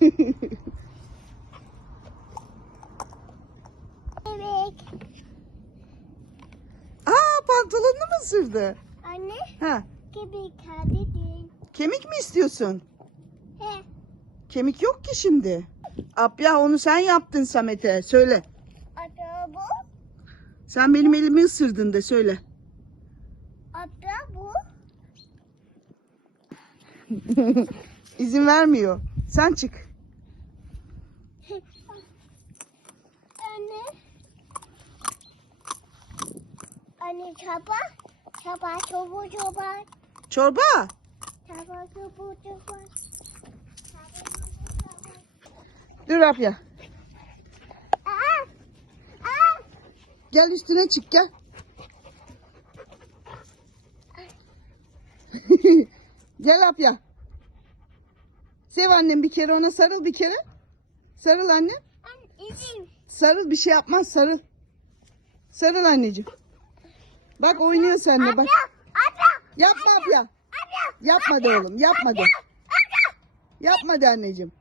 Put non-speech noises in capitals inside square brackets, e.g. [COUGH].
[LAUGHS] Bebek. Aa pantolonunu mu ısırdı? Anne. Ha, Bebek hadi kemik mi istiyorsun? He. Kemik yok ki şimdi. Abya onu sen yaptın Samet'e. Söyle. Ada bu. Sen benim elimi ısırdın de söyle. Ada bu. [LAUGHS] İzin vermiyor. Sen çık. Anne. Anne çaba. Çaba çubu çaba. Çorba. Çaba çubu çubu. Dur. Aa. Gel üstüne çık gel. [LAUGHS] gel Abya. Sev annem bir kere ona sarıl bir kere. Sarıl. Anne izin. Sarıl bir şey yapmaz sarıl. Sarıl anneciğim. Bak oynuyor seninle bak. Yapma. Ada. Yapma de oğlum yapma de. Yapma de anneciğim.